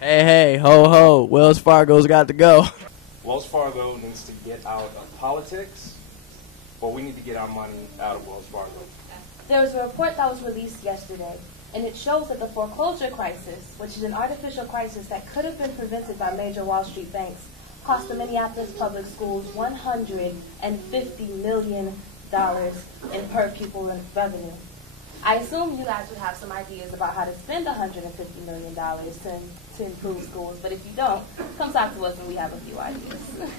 Hey, hey, ho, ho, Wells Fargo's got to go. Wells Fargo needs to get out of politics, but we need to get our money out of Wells Fargo. There was a report that was released yesterday, and it shows that the foreclosure crisis, which is an artificial crisis that could have been prevented by major Wall Street banks, cost the Minneapolis Public Schools $150 million in per pupil revenue. I assume you guys would have some ideas about how to spend $150 million to improve schools, but if you don't, come talk to us and we have a few ideas.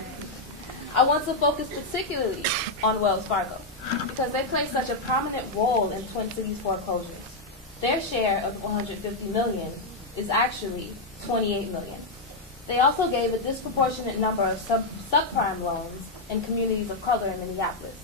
I want to focus particularly on Wells Fargo because they play such a prominent role in Twin Cities foreclosures. Their share of $150 million is actually $28 million. They also gave a disproportionate number of subprime loans in communities of color in Minneapolis,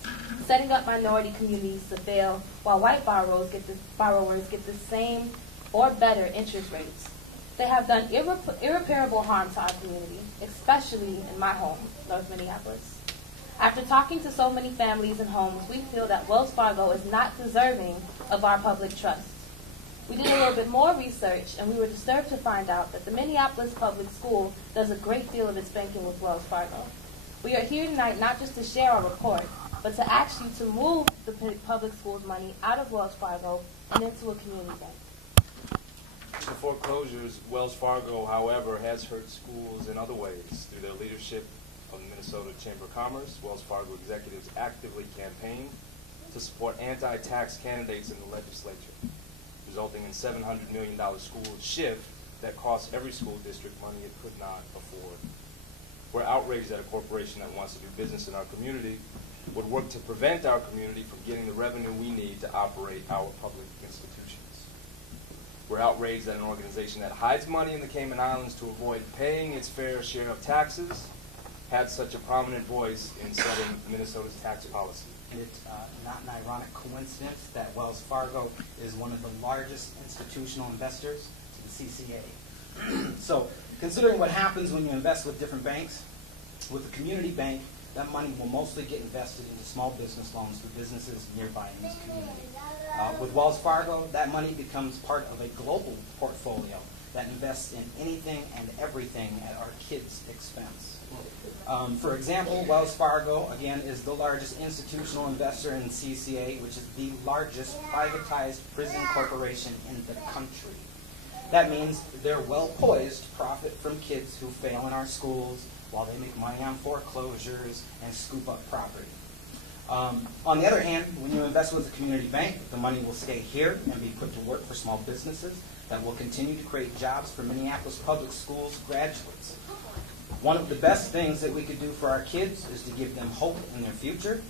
setting up minority communities to fail while white borrowers get the same or better interest rates. They have done irreparable harm to our community, especially in my home, North Minneapolis. After talking to so many families and homes, we feel that Wells Fargo is not deserving of our public trust. We did a little bit more research, and we were disturbed to find out that the Minneapolis Public School does a great deal of its banking with Wells Fargo. We are here tonight not just to share our report, but to ask you to move the public schools money out of Wells Fargo and into a community bank. The foreclosures, Wells Fargo, however, has hurt schools in other ways. Through their leadership of the Minnesota Chamber of Commerce, Wells Fargo executives actively campaign to support anti-tax candidates in the legislature, resulting in $700 million school shift that costs every school district money it could not afford. We're outraged that a corporation that wants to do business in our community would work to prevent our community from getting the revenue we need to operate our public institutions. We're outraged that an organization that hides money in the Cayman Islands to avoid paying its fair share of taxes had such a prominent voice in setting Minnesota's tax policy. It's not an ironic coincidence that Wells Fargo is one of the largest institutional investors to the CCA. So, considering what happens when you invest with different banks, with a community bank, that money will mostly get invested into small business loans for businesses nearby in this community. With Wells Fargo, that money becomes part of a global portfolio that invests in anything and everything at our kids' expense. For example, Wells Fargo, again, is the largest institutional investor in CCA, which is the largest privatized prison corporation in the country. That means they're well poised to profit from kids who fail in our schools while they make money on foreclosures and scoop up property. On the other hand, when you invest with a community bank, the money will stay here and be put to work for small businesses that will continue to create jobs for Minneapolis Public Schools graduates. One of the best things that we could do for our kids is to give them hope in their future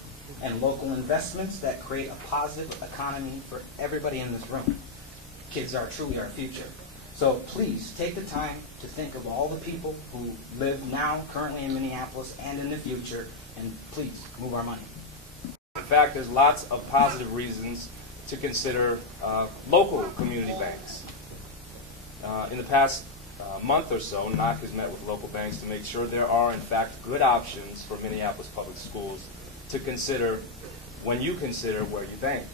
and local investments that create a positive economy for everybody in this room. Kids are truly our future. So please take the time to think of all the people who live now, currently in Minneapolis, and in the future, and please move our money. In fact, there's lots of positive reasons to consider local community banks. In the past month or so, NOC has met with local banks to make sure there are, in fact, good options for Minneapolis Public Schools to consider when you consider where you bank.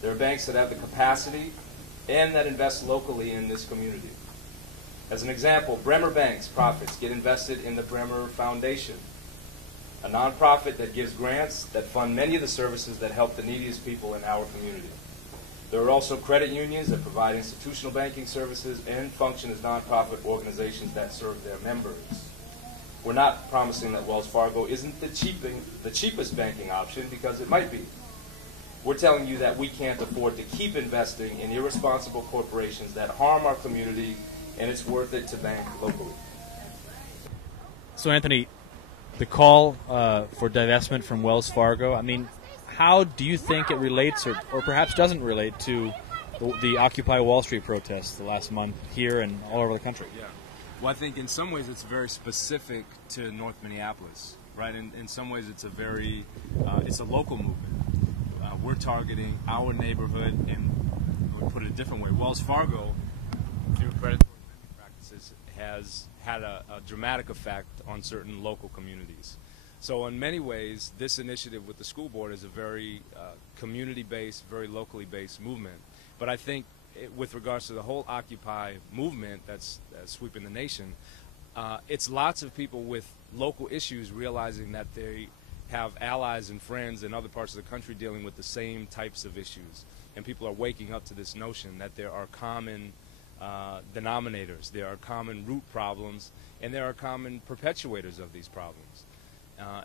There are banks that have the capacity and that invest locally in this community. As an example, Bremer Bank's profits get invested in the Bremer Foundation, a nonprofit that gives grants that fund many of the services that help the neediest people in our community. There are also credit unions that provide institutional banking services and function as nonprofit organizations that serve their members. We're not promising that Wells Fargo isn't the cheapest banking option, because it might be. We're telling you that we can't afford to keep investing in irresponsible corporations that harm our community, and it's worth it to bank locally. So, Anthony, the call for divestment from Wells Fargo, I mean, how do you think it relates or perhaps doesn't relate to the Occupy Wall Street protests the last month here and all over the country? Yeah. Well, I think in some ways it's very specific to North Minneapolis, right? In some ways it's a local movement. We're targeting our neighborhood, and we'll put it a different way. Wells Fargo, through predatory lending practices, has had a dramatic effect on certain local communities. So in many ways, this initiative with the school board is a very community-based, very locally based movement. But I think with regards to the whole Occupy movement that's sweeping the nation, it's lots of people with local issues realizing that they have allies and friends in other parts of the country dealing with the same types of issues. And people are waking up to this notion that there are common denominators, there are common root problems, and there are common perpetuators of these problems.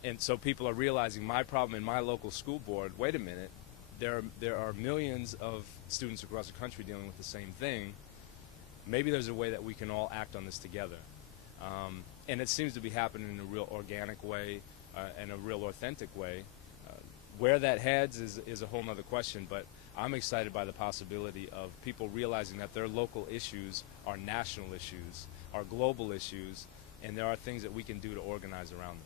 And so people are realizing my problem in my local school board, wait a minute, there are millions of students across the country dealing with the same thing. Maybe there's a way that we can all act on this together. And it seems to be happening in a real organic way, and a real authentic way. Where that heads is a whole other question, but I'm excited by the possibility of people realizing that their local issues are national issues, are global issues, and there are things that we can do to organize around them.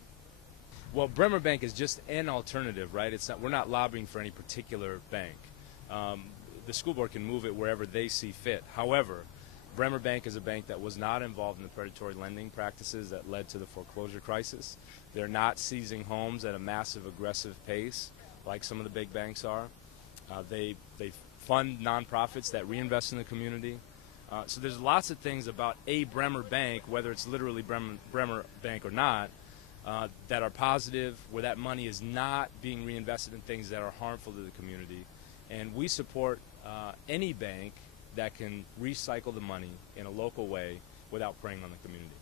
Well, Bremer Bank is just an alternative, right? We're not lobbying for any particular bank. The school board can move it wherever they see fit. However, Bremer Bank is a bank that was not involved in the predatory lending practices that led to the foreclosure crisis. They're not seizing homes at a massive, aggressive pace like some of the big banks are. They fund nonprofits that reinvest in the community. So there's lots of things about a Bremer Bank, whether it's literally Bremer Bank or not, that are positive, where that money is not being reinvested in things that are harmful to the community. And we support any bank that can recycle the money in a local way without preying on the community.